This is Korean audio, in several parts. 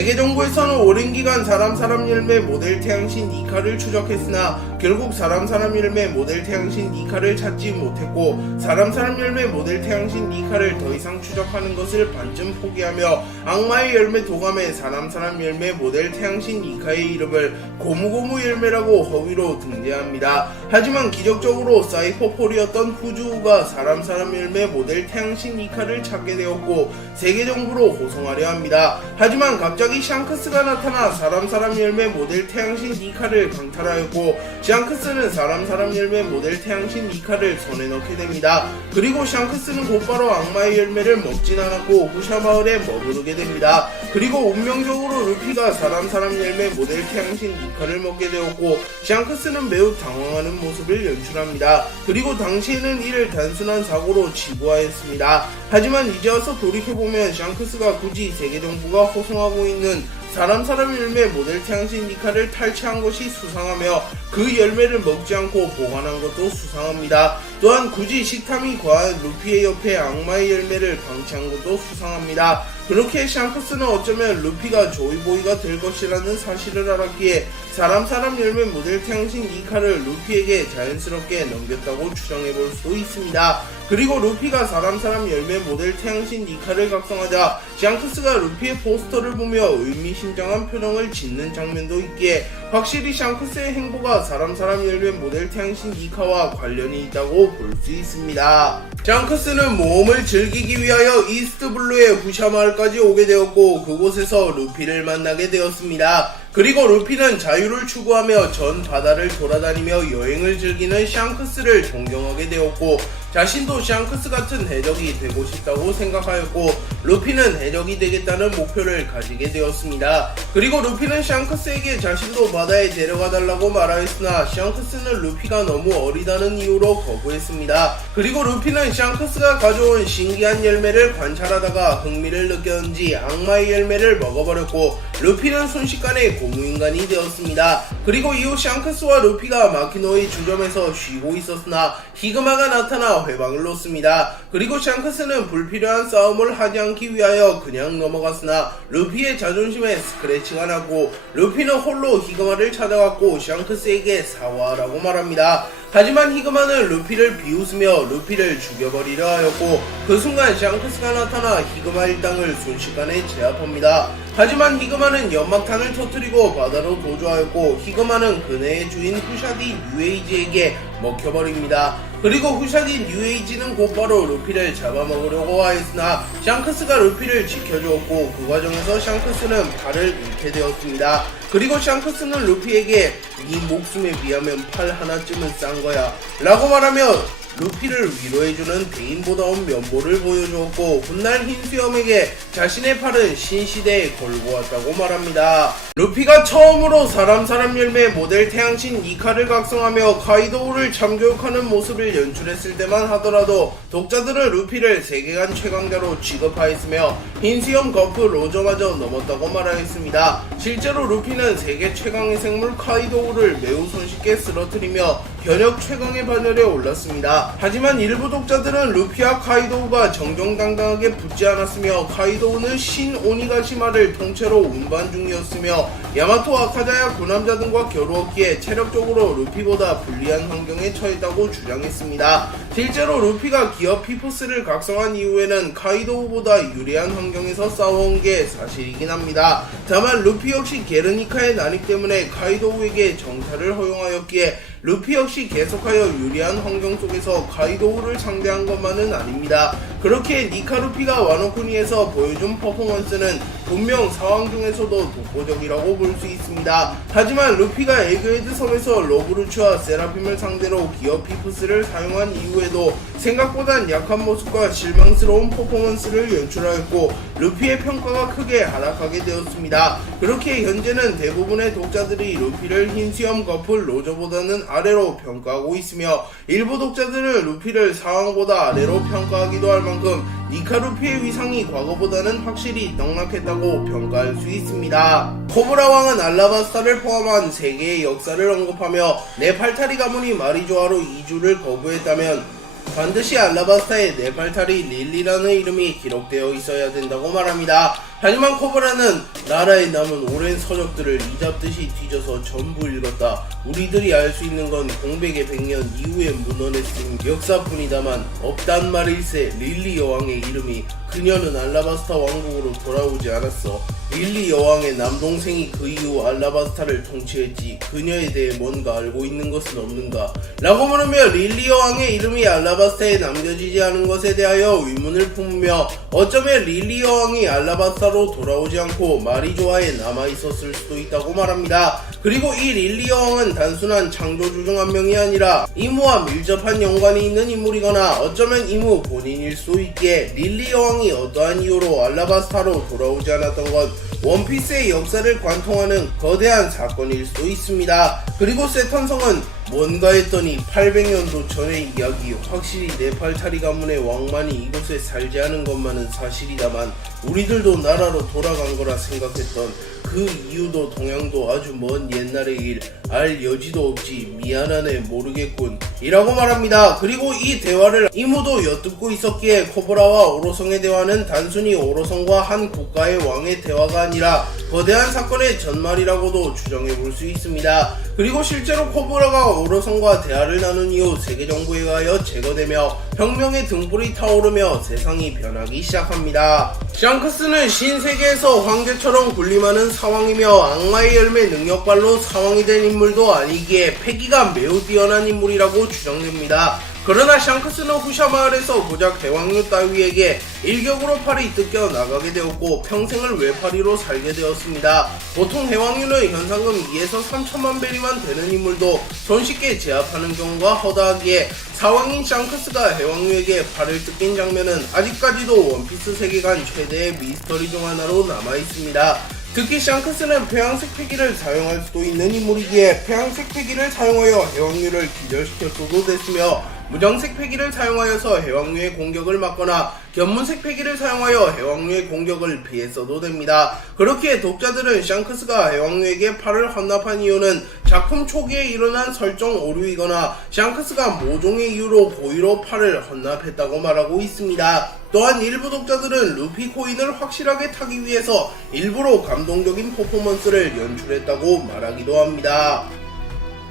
세계 정부에서는 오랜 기간 사람 열매 모델 태양신 니카를 추적했으나 결국 사람 열매 모델 태양신 니카를 찾지 못했고 사람 열매 모델 태양신 니카를 더 이상 추적하는 것을 반쯤 포기하며 악마의 열매 도감의 사람 열매 모델 태양신 니카의 이름을 고무고무 열매라고 허위로 등재합니다. 하지만 기적적으로 사이퍼폴이었던 후주우가 사람 열매 모델 태양신 니카를 찾게 되었고 세계 정부로 호송하려 합니다. 하지만 갑자기 샹크스가 나타나 사람 열매 모델 태양신 니카를 강탈하였고 샹크스는 사람 열매 모델 태양신 니카를 손에 넣게 됩니다. 그리고 샹크스는 곧바로 악마의 열매를 먹진 않았고 후샤 마을에 머무르게 됩니다. 그리고 운명적으로 루피가 사람 열매 모델 태양신 니카를 먹게 되었고 샹크스는 매우 당황하는 모습을 연출합니다. 그리고 당시에는 이를 단순한 사고로 치부하였습니다. 하지만 이제 와서 돌이켜보면 샹크스가 굳이 세계 정부가 호송하고 있는 사람 열매 모델 태양신 니카를 탈취한 것이 수상하며 그 열매를 먹지 않고 보관한 것도 수상합니다. 또한 굳이 식탐이 과한 루피의 옆에 악마의 열매를 방치한 것도 수상합니다. 그렇게 샹크스는 어쩌면 루피가 조이보이가 될 것이라는 사실을 알았기에 사람 열매 모델 태양신 니카를 루피에게 자연스럽게 넘겼다고 추정해볼 수 있습니다. 그리고 루피가 사람 열매 모델 태양신 니카를 각성하자 샹크스가 루피의 포스터를 보며 의미심장한 표정을 짓는 장면도 있기에 확실히 샹크스의 행보가 사람 열매 모델 태양신 니카와 관련이 있다고 볼 수 있습니다. 샹크스는 모험을 즐기기 위하여 이스트블루의 후샤 마을까지 오게 되었고 그곳에서 루피를 만나게 되었습니다. 그리고 루피는 자유를 추구하며 전 바다를 돌아다니며 여행을 즐기는 샹크스를 존경하게 되었고 자신도 샹크스 같은 해적이 되고 싶다고 생각하였고 루피는 해적이 되겠다는 목표를 가지게 되었습니다. 그리고 루피는 샹크스에게 자신도 바다에 데려가 달라고 말하였으나 샹크스는 루피가 너무 어리다는 이유로 거부했습니다. 그리고 루피는 샹크스가 가져온 신기한 열매를 관찰하다가 흥미를 느꼈는지 악마의 열매를 먹어버렸고 루피는 순식간에 고무인간이 되었습니다. 그리고 이후 샹크스와 루피가 마키노의 주점에서 쉬고 있었으나 히그마가 나타나 회방을 놓습니다. 그리고 샹크스는 불필요한 싸움을 하지 않기 위하여 그냥 넘어갔으나 루피의 자존심에 스크래치가 났고 루피는 홀로 히그마를 찾아갔고 샹크스에게 사과하라고 말합니다. 하지만 히그마는 루피를 비웃으며 루피를 죽여버리려 하였고 그 순간 샹크스가 나타나 히그마 일당을 순식간에 제압합니다. 하지만 히그마는 연막탄을 터뜨리고 바다로 도주하였고 히그마는 그네의 주인 후샤디 뉴에이지에게 먹혀버립니다. 그리고 후샤디 뉴에이지는 곧바로 루피를 잡아먹으려고 하였으나 샹크스가 루피를 지켜주었고 그 과정에서 샹크스는 팔을 잃게 되었습니다. 그리고 샹크스는 루피에게 네 목숨에 비하면 팔 하나쯤은 싼 거야 라고 말하며 루피를 위로해주는 대인보다운 면모를 보여주었고 훗날 흰수염에게 자신의 팔은 신시대에 걸고 왔다고 말합니다. 루피가 처음으로 사람 열매 모델 태양신 니카를 각성하며 카이도우를 참교육하는 모습을 연출했을 때만 하더라도 독자들은 루피를 세계관 최강자로 취급하였으며 흰수염 거프 로저마저 넘었다고 말하였습니다. 실제로 루피는 세계 최강의 생물 카이도우를 매우 손쉽게 쓰러뜨리며 현역 최강의 반열에 올랐습니다. 하지만 일부 독자들은 루피와 카이도우가 정정당당하게 붙지 않았으며 카이도우는 신 오니가시마를 통째로 운반 중이었으며 야마토 아카자야 구남자 등과 겨루었기에 체력적으로 루피보다 불리한 환경에 처했다고 주장했습니다. 실제로 루피가 기어 피포스를 각성한 이후에는 카이도우보다 유리한 환경에서 싸워온 게 사실이긴 합니다. 다만 루피 역시 게르니카의 난입 때문에 카이도우에게 정탈을 허용하였기에 루피 역시 계속하여 유리한 환경 속에서 카이도우를 상대한 것만은 아닙니다. 그렇게 니카 루피가 와노쿠니에서 보여준 퍼포먼스는 분명 상황 중에서도 독보적이라고 볼 수 있습니다. 하지만 루피가 에그헤드 섬에서 로브루츠와 세라핌을 상대로 기어 피프스를 사용한 이후에도 생각보단 약한 모습과 실망스러운 퍼포먼스를 연출하였고 루피의 평가가 크게 하락하게 되었습니다. 그렇게 현재는 대부분의 독자들이 루피를 흰수염 거풀 로저보다는 아래로 평가하고 있으며 일부 독자들은 루피를 상황보다 아래로 평가하기도 할 만큼 니카 루피의 위상이 과거보다는 확실히 떡락했다고 평가할 수 있습니다. 코브라 왕은 알라바스타를 포함한 세계의 역사를 언급하며 네팔타리 가문이 마리조아로 이주를 거부했다면 반드시 알라바스타에 네팔타리 릴리라는 이름이 기록되어 있어야 된다고 말합니다. 하지만 코브라는 나라에 남은 오랜 서적들을 이잡듯이 뒤져서 전부 읽었다. 우리들이 알 수 있는 건 공백의 100년 이후에 문헌에 쓴 역사뿐이다만 없단 말일세. 릴리 여왕의 이름이. 그녀는 알라바스타 왕국으로 돌아오지 않았어. 릴리 여왕의 남동생이 그 이후 알라바스타를 통치했지. 그녀에 대해 뭔가 알고 있는 것은 없는가? 라고 물으며 릴리 여왕의 이름이 알라바스타에 남겨지지 않은 것에 대하여 의문을 품으며 어쩌면 릴리 여왕이 알라바스타로 돌아오지 않고 마리조아에 남아있었을 수도 있다고 말합니다. 그리고 이 릴리 여왕은 단순한 창조주 중 한 명이 아니라 이무와 밀접한 연관이 있는 인물이거나 어쩌면 이무 본인일 수도 있기에 릴리 여왕이 어떠한 이유로 알라바스타로 돌아오지 않았던 것, 원피스의 역사를 관통하는 거대한 사건일 수도 있습니다. 그리고 세턴성은 뭔가 했더니 800년도 전의 이야기, 확실히 네팔타리 가문의 왕만이 이곳에 살지 않은 것만은 사실이다만 우리들도 나라로 돌아간 거라 생각했던 그 이유도 동양도 아주 먼 옛날의 일, 알 여지도 없지. 미안하네, 모르겠군 이라고 말합니다. 그리고 이 대화를 이무도 엿듣고 있었기에 코브라와 오로성의 대화는 단순히 오로성과 한 국가의 왕의 대화가 아니라 거대한 사건의 전말이라고도 추정해볼 수 있습니다. 그리고 실제로 코브라가 오로성과 대화를 나눈 이후 세계정부에 가여 제거되며 혁명의 등불이 타오르며 세상이 변하기 시작합니다. 샹크스는 신세계에서 황제처럼 군림하는 사왕이며 악마의 열매 능력발로 사왕이 된 인물도 아니기에 패기가 매우 뛰어난 인물이라고 추정됩니다. 그러나 샹크스는 후샤 마을에서 고작 대왕류 따위에게 일격으로 팔이 뜯겨 나가게 되었고 평생을 외파리로 살게 되었습니다. 보통 해왕류는 현상금 2에서 3천만 베리만 되는 인물도 손쉽게 제압하는 경우가 허다하기에 사왕인 샹크스가 해왕류에게 팔을 뜯긴 장면은 아직까지도 원피스 세계관 최대의 미스터리 중 하나로 남아있습니다. 특히 샹크스는 폐왕색 패기를 사용할 수도 있는 인물이기에 폐왕색 패기를 사용하여 해왕류를 기절시켰어도 됐으며 무정색 패기를 사용하여서 해왕류의 공격을 막거나 견문색 패기를 사용하여 해왕류의 공격을 피했어도 됩니다. 그렇기에 독자들은 샹크스가 해왕류에게 팔을 헌납한 이유는 작품 초기에 일어난 설정 오류이거나 샹크스가 모종의 이유로 고의로 팔을 헌납했다고 말하고 있습니다. 또한 일부 독자들은 루피 코인을 확실하게 타기 위해서 일부러 감동적인 퍼포먼스를 연출했다고 말하기도 합니다.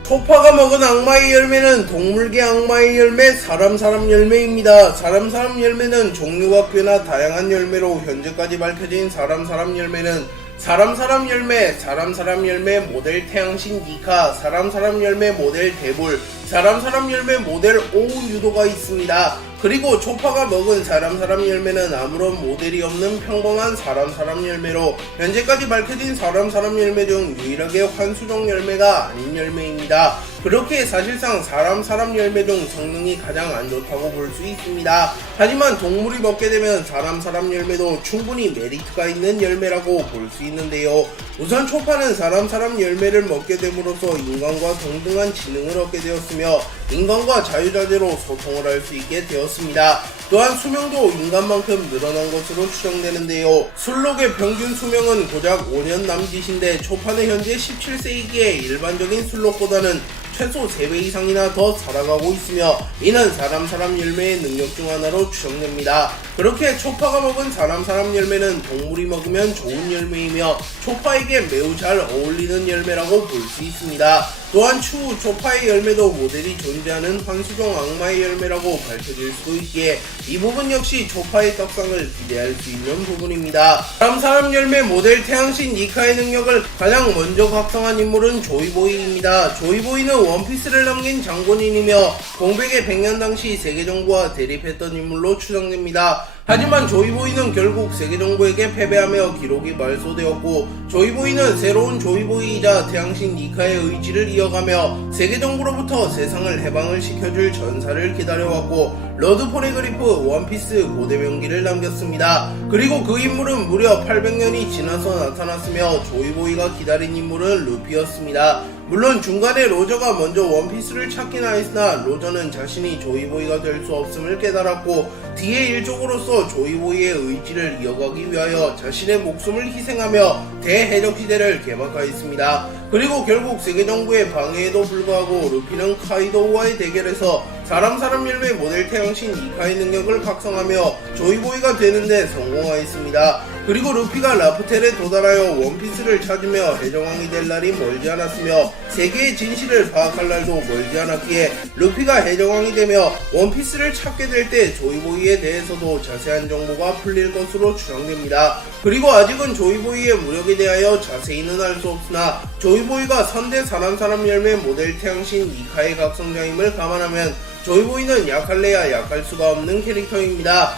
초파가 먹은 악마의 열매는 동물계 악마의 열매, 사람 열매입니다. 사람 열매는 종류가 꽤나 다양한 열매로 현재까지 밝혀진 사람 열매는 사람 열매 모델 태양신 니카, 사람 열매 모델 대불, 사람 열매 모델 오우 유도가 있습니다. 그리고 초파가 먹은 사람 열매는 아무런 모델이 없는 평범한 사람 열매로 현재까지 밝혀진 사람 열매 중 유일하게 환수종 열매가 아닌 열매입니다. 그렇게 사실상 사람 열매 중 성능이 가장 안 좋다고 볼 수 있습니다. 하지만 동물이 먹게 되면 사람 열매도 충분히 메리트가 있는 열매라고 볼 수 있는데요. 우선 초파는 사람 열매를 먹게 됨으로써 인간과 동등한 지능을 얻게 되었으며 인간과 자유자재로 소통을 할 수 있게 되었습니다. 또한 수명도 인간만큼 늘어난 것으로 추정되는데요. 술록의 평균 수명은 고작 5년 남짓인데 초파는 현재 17세이기에 일반적인 술록보다는 최소 3배 이상이나 더 살아가고 있으며 이는 사람 열매의 능력 중 하나로 추정됩니다. 그렇게 초파가 먹은 사람 열매는 동물이 먹으면 좋은 열매이며 초파에게 매우 잘 어울리는 열매라고 볼 수 있습니다. 또한 추후 초파의 열매도 모델이 존재하는 환수종 악마의 열매라고 밝혀질 수도 있기에 이 부분 역시 초파의 떡상을 기대할 수 있는 부분입니다. 사람 열매 모델 태양신 니카의 능력을 가장 먼저 각성한 인물은 조이보이입니다. 조이보이는 원피스를 남긴 장본인이며 공백의 100년 당시 세계정부와 대립했던 인물로 추정됩니다. 하지만 조이보이는 결국 세계정부에게 패배하며 기록이 말소되었고 조이보이는 새로운 조이보이이자 태양신 니카의 의지를 이어가며 세계정부로부터 세상을 해방을 시켜줄 전사를 기다려왔고 러드 포네그리프 원피스 고대 명기를 남겼습니다. 그리고 그 인물은 무려 800년이 지나서 나타났으며 조이보이가 기다린 인물은 루피였습니다. 물론 중간에 로저가 먼저 원피스를 찾긴 하였으나 로저는 자신이 조이보이가 될 수 없음을 깨달았고 뒤에 일족으로서 조이보이의 의지를 이어가기 위하여 자신의 목숨을 희생하며 대해적시대를 개막하였습니다. 그리고 결국 세계정부의 방해에도 불구하고 루피는 카이도우와의 대결에서 사람 열매 모델 태양신 이카의 능력을 각성하며 조이보이가 되는데 성공하였습니다. 그리고 루피가 라프텔에 도달하여 원피스를 찾으며 해적왕이 될 날이 멀지 않았으며 세계의 진실을 파악할 날도 멀지 않았기에 루피가 해적왕이 되며 원피스를 찾게 될 때 조이보이에 대해서도 자세한 정보가 풀릴 것으로 추정됩니다. 그리고 아직은 조이보이의 무력에 대하여 자세히는 알 수 없으나 조이보이가 선대 사람 열매 모델 태양신 이카의 각성자임을 감안하면 조이보이는 약할래야 약할 수가 없는 캐릭터입니다.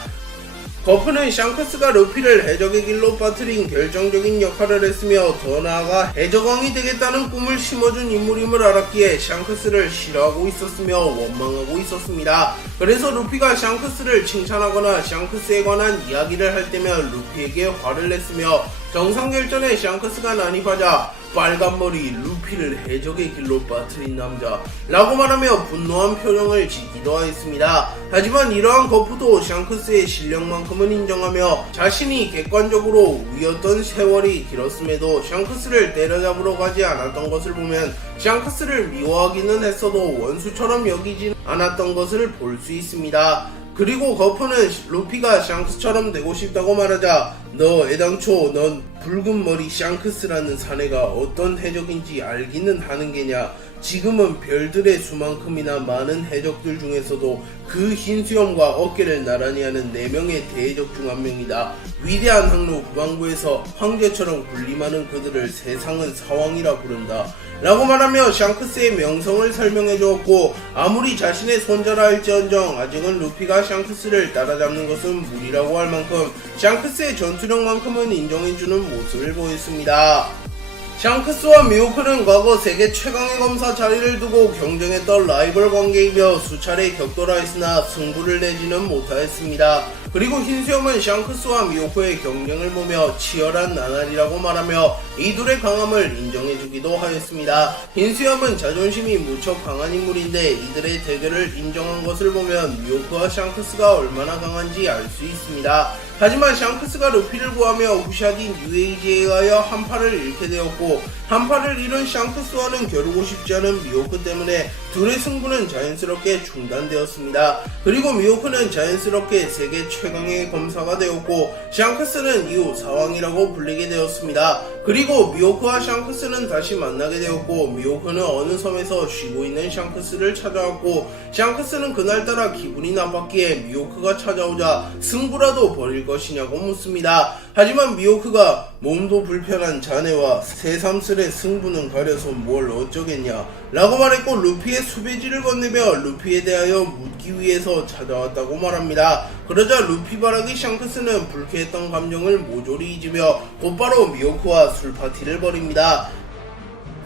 거프는 샹크스가 루피를 해적의 길로 빠뜨린 결정적인 역할을 했으며 더 나아가 해적왕이 되겠다는 꿈을 심어준 인물임을 알았기에 샹크스를 싫어하고 있었으며 원망하고 있었습니다. 그래서 루피가 샹크스를 칭찬하거나 샹크스에 관한 이야기를 할 때면 루피에게 화를 냈으며 정상결전에 샹크스가 난입하자 빨간머리 루피를 해적의 길로 빠뜨린 남자 라고 말하며 분노한 표정을 짓기도 하였습니다. 하지만 이러한 거프도 샹크스의 실력만큼은 인정하며 자신이 객관적으로 우위였던 세월이 길었음에도 샹크스를 때려잡으러 가지 않았던 것을 보면 샹크스를 미워하기는 했어도 원수처럼 여기진 않았던 것을 볼 수 있습니다. 그리고 거프는 루피가 샹크스처럼 되고 싶다고 말하자 너 애당초 넌 붉은 머리 샹크스라는 사내가 어떤 해적인지 알기는 하는 게냐. 지금은 별들의 수만큼이나 많은 해적들 중에서도 그 흰 수염과 어깨를 나란히 하는 4명의 대해적 중 한 명이다. 위대한 항로 후반부에서 황제처럼 군림하는 그들을 세상은 사왕이라 부른다. 라고 말하며 샹크스의 명성을 설명해 주었고 아무리 자신의 손자라 할지언정 아직은 루피가 샹크스를 따라잡는 것은 무리라고 할 만큼 샹크스의 전투력만큼은 인정해주는 모습을 보였습니다. 샹크스와 미호크는 과거 세계 최강의 검사 자리를 두고 경쟁했던 라이벌 관계이며 수차례 격돌하였으나 승부를 내지는 못하였습니다. 그리고 흰수염은 샹크스와 미호크의 경쟁을 보며 치열한 나날이라고 말하며 이 둘의 강함을 인정해주기도 하였습니다. 흰수염은 자존심이 무척 강한 인물인데 이들의 대결을 인정한 것을 보면 미호크와 샹크스가 얼마나 강한지 알 수 있습니다. 하지만 샹크스가 루피를 구하며 후샤딘 UAG에 의하여 한 팔을 잃게 되었고 한 팔을 잃은 샹크스와는 겨루고 싶지 않은 미호크 때문에 둘의 승부는 자연스럽게 중단되었습니다. 그리고 미호크는 자연스럽게 세계 최강의 검사가 되었고 샹크스는 이후 사왕이라고 불리게 되었습니다. 그리고 미호크와 샹크스는 다시 만나게 되었고 미호크는 어느 섬에서 쉬고 있는 샹크스를 찾아왔고 샹크스는 그날따라 기분이 나빴기에 미호크가 찾아오자 승부라도 벌일 것이냐고 묻습니다. 하지만 미호크가 몸도 불편한 자네와 새삼스레 승부는 가려서 뭘 어쩌겠냐 라고 말했고 루피의 수배지를 건네며 루피에 대하여 묻기 위해서 찾아왔다고 말합니다. 그러자 루피 바라기 샹크스는 불쾌했던 감정을 모조리 잊으며 곧바로 미호크와 술파티를 벌입니다.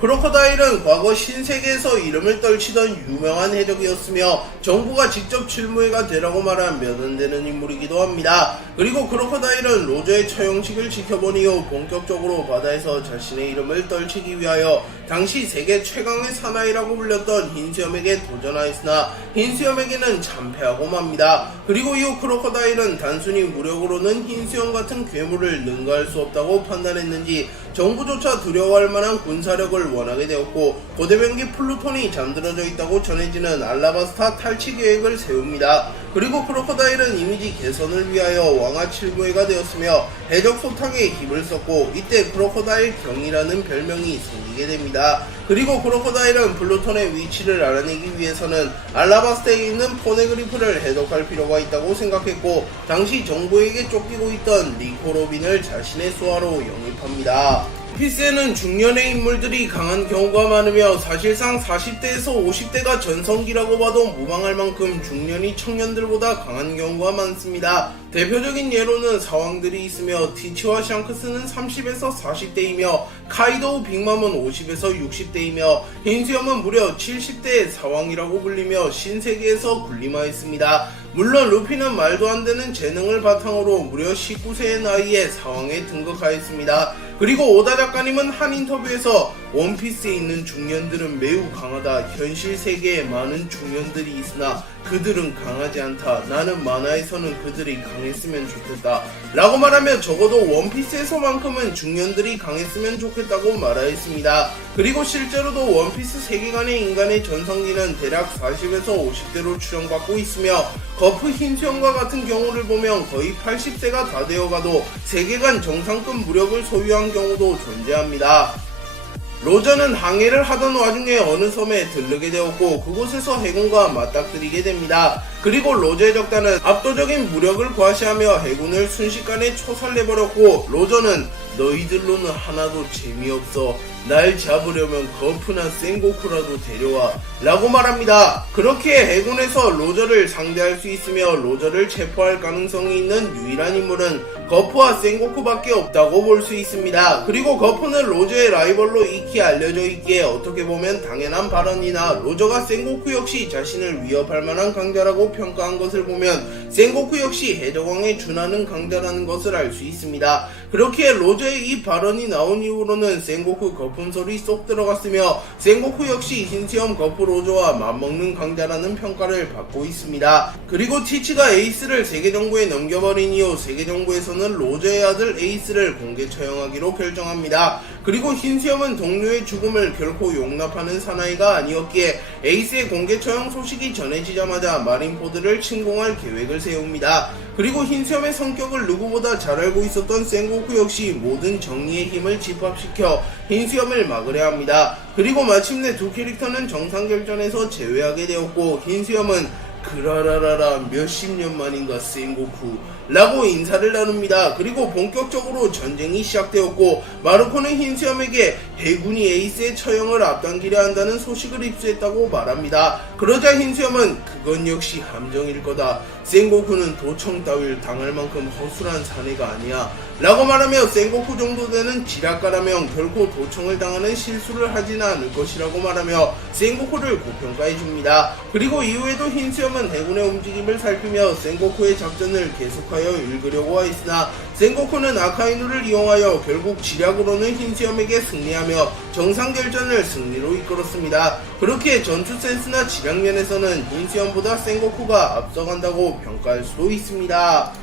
크로커다일은 과거 신세계에서 이름을 떨치던 유명한 해적이었으며 정부가 직접 실무회가 되라고 말한 몇 안 되는 인물이기도 합니다. 그리고 크로커다일은 로저의 처형식을 지켜본 이후 본격적으로 바다에서 자신의 이름을 떨치기 위하여 당시 세계 최강의 사나이라고 불렸던 흰수염에게 도전하였으나 흰수염에게는 참패하고 맙니다. 그리고 이후 크로커다일은 단순히 무력으로는 흰수염 같은 괴물을 능가할 수 없다고 판단했는지 정부조차 두려워할 만한 군사력을 원하게 되었고 고대병기 플루톤이 잠들어져 있다고 전해지는 알라바스타 탈취 계획을 세웁니다. 그리고 크로커다일은 이미지 개선을 위하여 왕아 칠무회가 되었으며 해적 소탕에 힘을 썼고 이때 크로커다일 경이라는 별명이 생기게 됩니다. 그리고 크로커다일은 플루톤의 위치를 알아내기 위해서는 알라바스타에 있는 포네그리프를 해독할 필요가 있다고 생각했고 당시 정부에게 쫓기고 있던 리코 로빈을 자신의 수하로 영입합니다. 원피스에는 중년의 인물들이 강한 경우가 많으며 사실상 40대에서 50대가 전성기라고 봐도 무방할 만큼 중년이 청년들보다 강한 경우가 많습니다. 대표적인 예로는 사왕들이 있으며 티치와 샹크스는 30에서 40대이며 카이도우 빅맘은 50에서 60대이며 흰수염은 무려 70대의 사왕이라고 불리며 신세계에서 군림하였습니다. 물론 루피는 말도 안 되는 재능을 바탕으로 무려 19세의 나이에 사왕에 등극하였습니다. 그리고 오다 작가님은 한 인터뷰에서 원피스에 있는 중년들은 매우 강하다. 현실 세계에 많은 중년들이 있으나 그들은 강하지 않다. 나는 만화에서는 그들이 강했으면 좋겠다. 라고 말하며 적어도 원피스에서만큼은 중년들이 강했으면 좋겠다고 말하였습니다. 그리고 실제로도 원피스 세계관의 인간의 전성기는 대략 40에서 50대로 추정받고 있으며 거프 흰수염과 같은 경우를 보면 거의 80세가 다 되어가도 세계관 정상급 무력을 소유한 경우도 존재합니다. 로저는 항해를 하던 와중에 어느 섬에 들르게 되었고 그곳에서 해군과 맞닥뜨리게 됩니다. 그리고 로저의 적단은 압도적인 무력을 과시하며 해군을 순식간에 초살내버렸고 로저는 너희들로는 하나도 재미없어. 날 잡으려면 거프나 센고쿠라도 데려와 라고 말합니다. 그렇게 해군에서 로저를 상대할 수 있으며 로저를 체포할 가능성이 있는 유일한 인물은 거프와 센고쿠밖에 없다고 볼 수 있습니다. 그리고 거프는 로저의 라이벌로 익히 알려져 있기에 어떻게 보면 당연한 발언이나 로저가 센고쿠 역시 자신을 위협할 만한 강자라고 평가한 것을 보면 센고쿠 역시 해적왕에 준하는 강자라는 것을 알 수 있습니다. 그렇기에 로저의 이 발언이 나온 이후로는 센고쿠 거품 소리 쏙 들어갔으며 센고쿠 역시 흰수염 거프 로저와 맞먹는 강자라는 평가를 받고 있습니다. 그리고 티치가 에이스를 세계정부에 넘겨버린 이후 세계정부에서는 로저의 아들 에이스를 공개 처형하기로 결정합니다. 그리고 흰수염은 동료의 죽음을 결코 용납하는 사나이가 아니었기에 에이스의 공개 처형 소식이 전해지자마자 마린포드를 침공할 계획을 세웁니다. 그리고 흰수염의 성격을 누구보다 잘 알고 있었던 센고쿠 역시 모든 정의의 힘을 집합시켜 흰수염을 막으려 합니다. 그리고 마침내 두 캐릭터는 정상결전에서 제외하게 되었고 흰수염은 그라라라라 몇십 년 만인가 센고쿠 라고 인사를 나눕니다. 그리고 본격적으로 전쟁이 시작되었고 마르코는 흰수염에게 해군이 에이스의 처형을 앞당기려 한다는 소식을 입수했다고 말합니다. 그러자 흰수염은 그건 역시 함정일 거다. 센고쿠는 도청 따위를 당할 만큼 허술한 사내가 아니야 라고 말하며 센고쿠 정도 되는 지략가라면 결코 도청을 당하는 실수를 하지는 않을 것이라고 말하며 센고쿠를 고평가해줍니다. 그리고 이후에도 흰수염은 해군의 움직임을 살피며 센고쿠의 작전을 계속하여 읽으려고 하였으나 센고쿠는 아카이누를 이용하여 결국 지략으로는 흰수염에게 승리하며 정상결전을 승리로 이끌었습니다. 그렇게 전투 센스나 지략 면에서는 흰수염보다 센고쿠가 앞서간다고 평가할 수도 있습니다.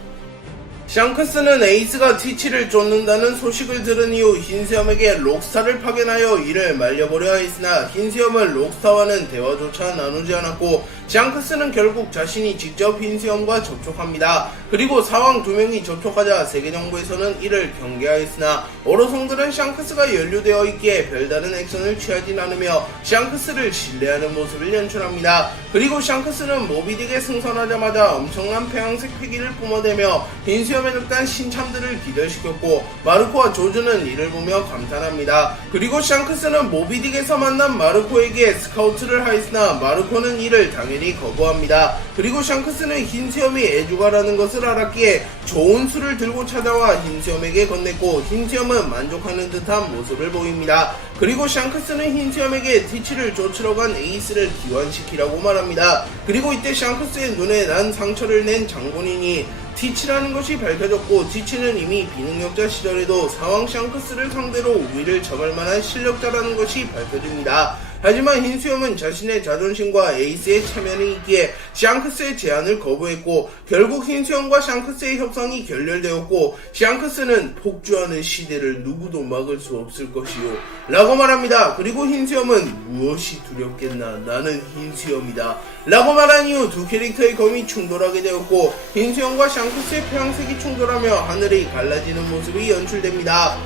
샹크스는 에이스가 티치를 쫓는다는 소식을 들은 이후 흰수염에게 록스타를 파견하여 이를 말려보려 했으나 흰수염은 록스타와는 대화조차 나누지 않았고 샹크스는 결국 자신이 직접 흰수염과 접촉합니다. 그리고 사왕 2명이 접촉하자 세계정부에서는 이를 경계하였으나 어로송들은 샹크스가 연루되어 있기에 별다른 액션을 취하진 않으며 샹크스를 신뢰하는 모습을 연출합니다. 그리고 샹크스는 모비딕에 승선하자마자 엄청난 폐왕색 패기를 뿜어대며 흰수염의 적단 신참들을 기절시켰고 마르코와 조즈는 이를 보며 감탄합니다. 그리고 샹크스는 모비딕에서 만난 마르코에게 스카우트를 하였으나 마르코는 이를 당연히 거부합니다. 그리고 샹크스는 흰수염이 애주가라는 것을 알았기에 좋은 술을 들고 찾아와 흰수염에게 건넸고 흰수염은 만족하는 듯한 모습을 보입니다. 그리고 샹크스는 흰수염에게 티치를 쫓으러 간 에이스를 기환시키라고 말합니다. 그리고 이때 샹크스의 눈에 난 상처를 낸 장본인이 티치라는 것이 밝혀졌고 티치는 이미 비능력자 시절에도 사왕 샹크스를 상대로 우위를 점할 만한 실력자라는 것이 밝혀집니다. 하지만 흰수염은 자신의 자존심과 에이스의 체면이 있기에 샹크스의 제안을 거부했고 결국 흰수염과 샹크스의 협상이 결렬되었고 샹크스는 폭주하는 시대를 누구도 막을 수 없을 것이요 라고 말합니다. 그리고 흰수염은 무엇이 두렵겠나 나는 흰수염이다 라고 말한 이후 두 캐릭터의 검이 충돌하게 되었고 흰수염과 샹크스의 폐왕색이 충돌하며 하늘이 갈라지는 모습이 연출됩니다.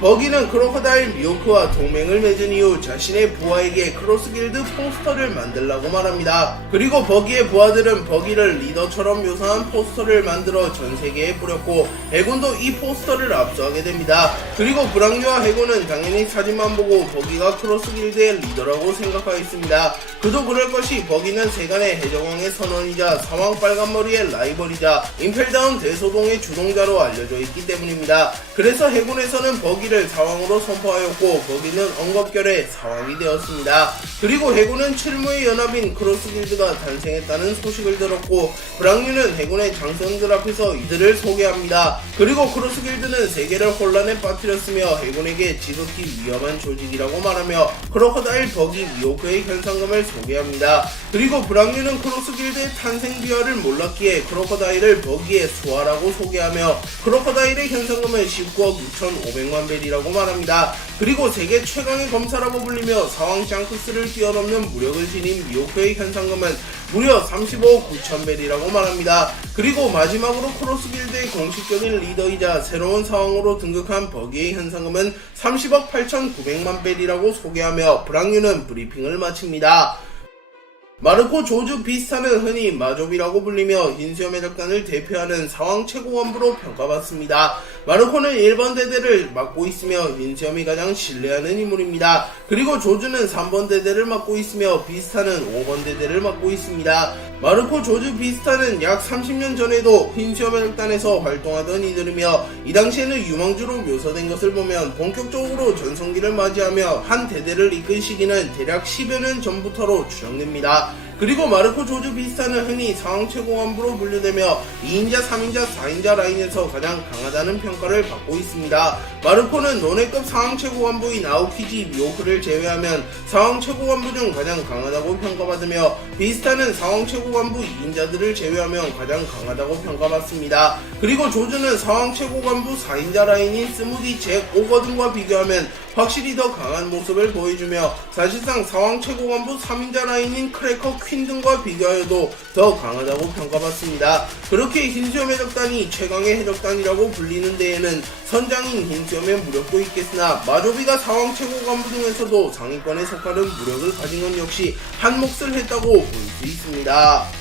버기는 크로커다일 미호크와 동맹을 맺은 이후 자신의 부하에게 크로스길드 포스터를 만들라고 말합니다. 그리고 버기의 부하들은 버기를 리더처럼 묘사한 포스터를 만들어 전세계에 뿌렸고 해군도 이 포스터를 압수하게 됩니다. 그리고 브랑뉴와 해군은 당연히 사진만 보고 버기가 크로스길드의 리더라고 생각하였습니다. 그도 그럴 것이 버기는 세간의 해적왕의 선원이자 사왕 빨간머리의 라이벌이자 임펠다운 대소동의 주동자로 알려져 있기 때문입니다. 그래서 해군에서는 버기를 사왕으로 선포하였고 거기는 엉겁결에 사왕이 되었습니다. 그리고 해군은 칠무의 연합인 크로스길드가 탄생했다는 소식을 들었고 브랑뉴는 해군의 장성들 앞에서 이들을 소개합니다. 그리고 크로스길드는 세계를 혼란에 빠뜨렸으며 해군에게 지극히 위험한 조직이라고 말하며 크로커다일 버기 미호크의 현상금을 소개합니다. 그리고 브랑뉴는 크로스길드의 탄생 비화를 몰랐기에 크로커다일을 버기의 수하라고 소개하며 크로커다일의 현상금은 19억 6,500만 벨이라고 말합니다. 그리고 세계 최강의 검사라고 불리며 사왕 샹크스를 뛰어넘는 무력을 지닌 미호크의 현상금은 무려 35억 9천 벨이라고 말합니다. 그리고 마지막으로 크로스길드의 공식적인 리더이자 새로운 사왕으로 등극한 버기의 현상금은 30억 8,900만 벨이라고 소개하며 브랑뉴는 브리핑을 마칩니다. 마르코 조즈 비스타는 흔히 마조비라고 불리며 흰수염 해적단을 대표하는 사왕 최고원부로 평가받습니다. 마르코는 1번 대대를 맡고 있으며 흰수염이 가장 신뢰하는 인물입니다. 그리고 조즈는 3번 대대를 맡고 있으며 비스타는 5번 대대를 맡고 있습니다. 마르코 조즈 비스타는 약 30년 전에도 흰수염 해적단에서 활동하던 이들이며 이 당시에는 유망주로 묘사된 것을 보면 본격적으로 전성기를 맞이하며 한 대대를 이끈 시기는 대략 10여 년 전부터로 추정됩니다. 그리고 마르코 조즈 비스타는 흔히 사왕 최고원부로 분류되며 2인자, 3인자, 4인자 라인에서 가장 강하다는 평가를 받고 있습니다. 마르코는 논해급 사왕 최고원부인 아오키지 미호크를 제외하면 사왕 최고원부 중 가장 강하다고 평가받으며 비스타는 사왕 최고원부 2인자들을 제외하면 가장 강하다고 평가받습니다. 그리고 조즈는 사왕 최고원부 4인자 라인인 스무디 잭, 오거 등과 비교하면 확실히 더 강한 모습을 보여주며 사실상 사왕 최고원부 3인자 라인인 크래커 퀸 등과 비교하여도 더 강하다고 평가받습니다. 그렇게 흰수염 해적단이 최강의 해적단이라고 불리는 데에는 선장인 흰수염의 무력도 있겠으나 마조비가 사왕 최고관부 중에서도 상위권에 속하는 무력을 가진 건 역시 한 몫을 했다고 볼 수 있습니다.